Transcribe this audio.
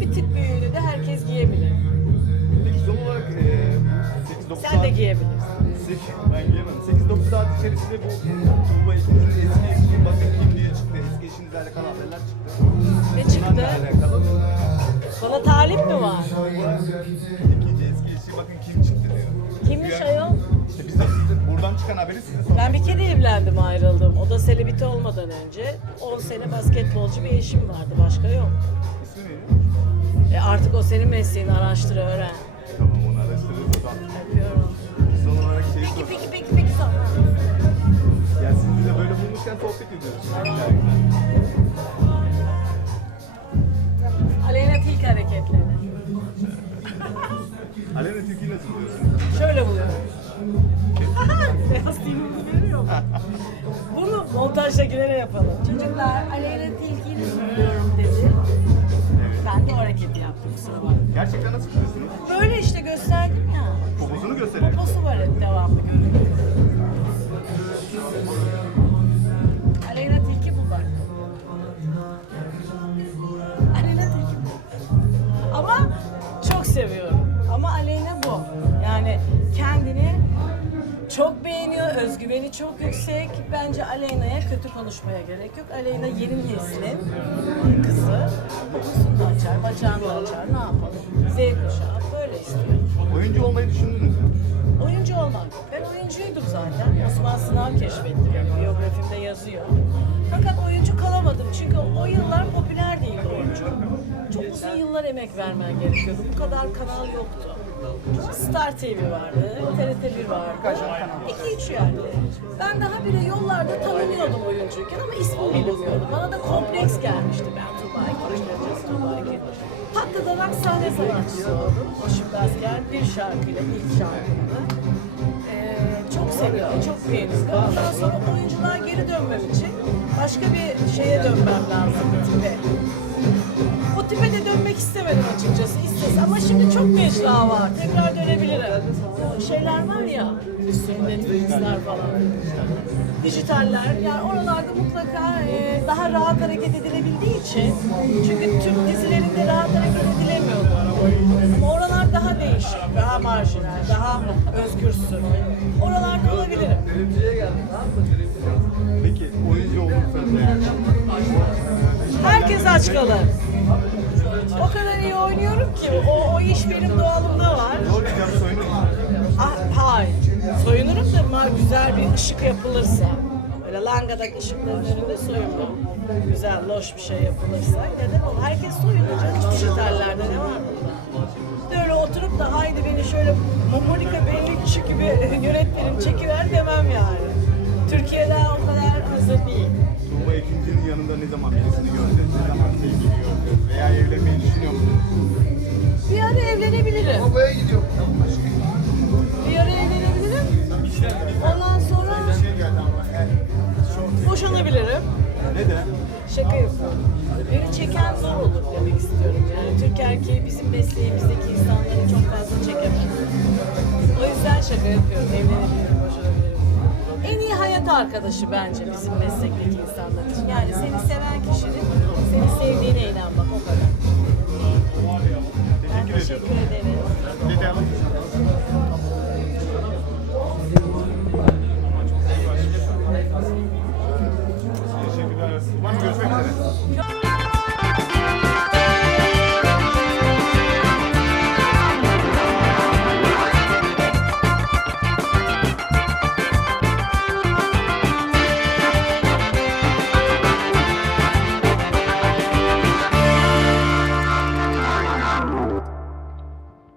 bir tip büyüğünü de herkes giyebilir. Peki son olarak e, 8-9 Sen saat... de giyebilirsin. Sek- ben giyemem. 8-9 saat içerisinde bu Tuğba ikinizin eski eski bakın kim diye çıktı. Eski eşinizle alakalı haberler çıktı. Ne çıktı? alakalı. Bana talip mi var? İkinci eski eşi bakın kim çıktı diyor. Kimmiş Güya- ayol? İşte biz de buradan çıkan haberi size sorduk. Ben bir kere evlendim ayrıldım. O da selebiti olmadan önce. 10 sene basketbolcu bir eşim vardı. Başka yok. E artık o senin mesleğin araştır öğren. Tamam onu araştırırız o zaman. Yapıyorum. Son olarak şeyi Peki sor. peki peki peki sonra. Ya sizinle böyle bulmuşken sohbet ediyoruz. Aleyna Tilki hareketleri. Alena Tilki'yi nasıl buluyorsun? Şöyle buluyorum. Beyaz TV'mizi veriyor mu? Bunu montajdakilere yapalım. Çocuklar Aleyna Tilki'yi nasıl buluyorum dedi. Ben de o hareketi yaptım kusura bakma. Gerçekten nasıl buluyorsunuz? Böyle işte gösterdim ya. Poposunu gösterelim. Poposu var hep devamlı. Aleyna Tilki bu bak. Aleyna Tilki bu. Ama çok seviyorum. Ama Aleyna bu. Yani kendini çok beğeniyor, özgüveni çok yüksek. Bence Aleyna'ya kötü konuşmaya gerek yok. Aleyna yeni neslin kızı. Poposunu açar, bacağını da açar. Ne yapalım? Z kuşağı böyle istiyor. Oyuncu olmayı düşündünüz mü? Oyuncu olmak. Ben oyuncuydum zaten. Osman Sınav keşfetti beni. Biyografimde yazıyor. Fakat oyuncu kalamadım. Çünkü o yıllar popüler değildi oyuncu. Çok uzun yıllar emek vermen gerekiyordu. Bu kadar kanal yoktu. Star TV vardı, TRT 1 vardı. 2-3 yerde. Ben daha bile yollarda tanınıyordum oyuncuyken ama ismimi bilmiyordum. Bana da kompleks gelmişti ben Tuğba Tatlıdanak sahne sanatçısı oldum. Şimdi asker bir şarkıyla ilk şarkımdı. Ee, çok seviyorum, çok beğeniyorum. Ondan sonra oyunculuğa geri dönmem için başka bir şeye dönmem lazım, tipe. O tipe de dönmek istemedim açıkçası. İstes. Ama şimdi çok mecra var. Tekrar şeyler var ya, Netflix'ler falan. Dijitaller. Yani oralarda mutlaka e, daha rahat hareket edilebildiği için. Çünkü Türk dizilerinde rahat hareket edilemiyordu. Ama oralar daha değişik, daha marjinal, daha özgürsün. Oralarda olabilirim. Peki oyuncu olduklarında Herkes aç kalır. O kadar iyi oynuyorum ki o, o iş benim doğalımda güzel bir ışık yapılırsa. Böyle langadak ışıkların önünde soyunurum. Güzel, loş bir şey yapılırsa. Neden o? Herkes soyunur canım. Dijitallerde ne var bunda? Böyle oturup da haydi beni şöyle Monika Bellucci gibi yönetmenim çekiver demem yani. Türkiye daha o kadar hazır değil. Tuğba ikincinin yanında ne zaman Şaka yapıyorum. Beni çeken zor olur demek istiyorum. Yani Türk erkeği bizim mesleğimizdeki insanları çok fazla çekemez. O yüzden şaka yapıyorum. Evlenebilirim, boşanabilirim. En iyi hayat arkadaşı bence bizim meslekteki insanlar için. Yani seni seven kişinin seni sevdiğine inanmak